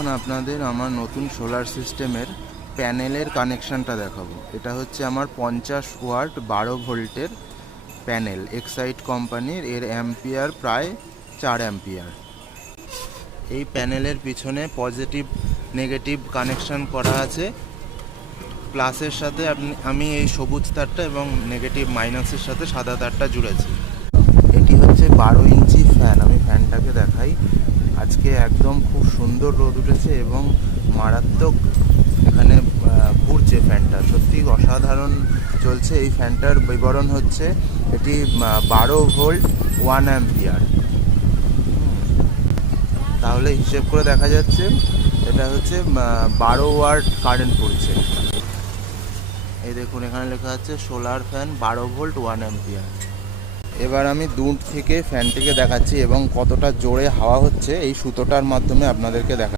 এখন আপনাদের আমার নতুন সোলার সিস্টেমের প্যানেলের কানেকশানটা দেখাবো। এটা হচ্ছে আমার 50 ওয়াট 12 ভোল্টের প্যানেল, এক্সাইট কোম্পানির। এর অ্যাম্পিয়ার প্রায় 4 অ্যাম্পিয়ার। এই প্যানেলের পিছনে পজিটিভ নেগেটিভ কানেকশান করা আছে। প্লাসের সাথে আমি এই সবুজ তারটা এবং নেগেটিভ মাইনাসের সাথে সাদা তারটা জুড়েছি। এটি হচ্ছে 12 ইঞ্চি ফ্যান। আমি ফ্যানটাকে দেখাই। আজকে একদম খুব সুন্দর রোদ উঠেছে এবং মারাত্মক এখানে ঘুরছে ফ্যানটা, সত্যি অসাধারণ চলছে। এই ফ্যানটার বিবরণ হচ্ছে এটি 12 ভোল্ট 1 অ্যাম্পিয়ার। তাহলে হিসেব করে দেখা যাচ্ছে এটা হচ্ছে 12 ওয়াট কারেন্ট পড়ছে। এই দেখুন এখানে লেখা আছে সোলার ফ্যান 12 ভোল্ট 1 অ্যাম্পিয়ার। এবার আমি দূর থেকে ফ্যানটিকে দেখাচ্ছি এবং কতটা জোরে হাওয়া হচ্ছে এই সুতোটার মাধ্যমে আপনাদেরকে দেখা।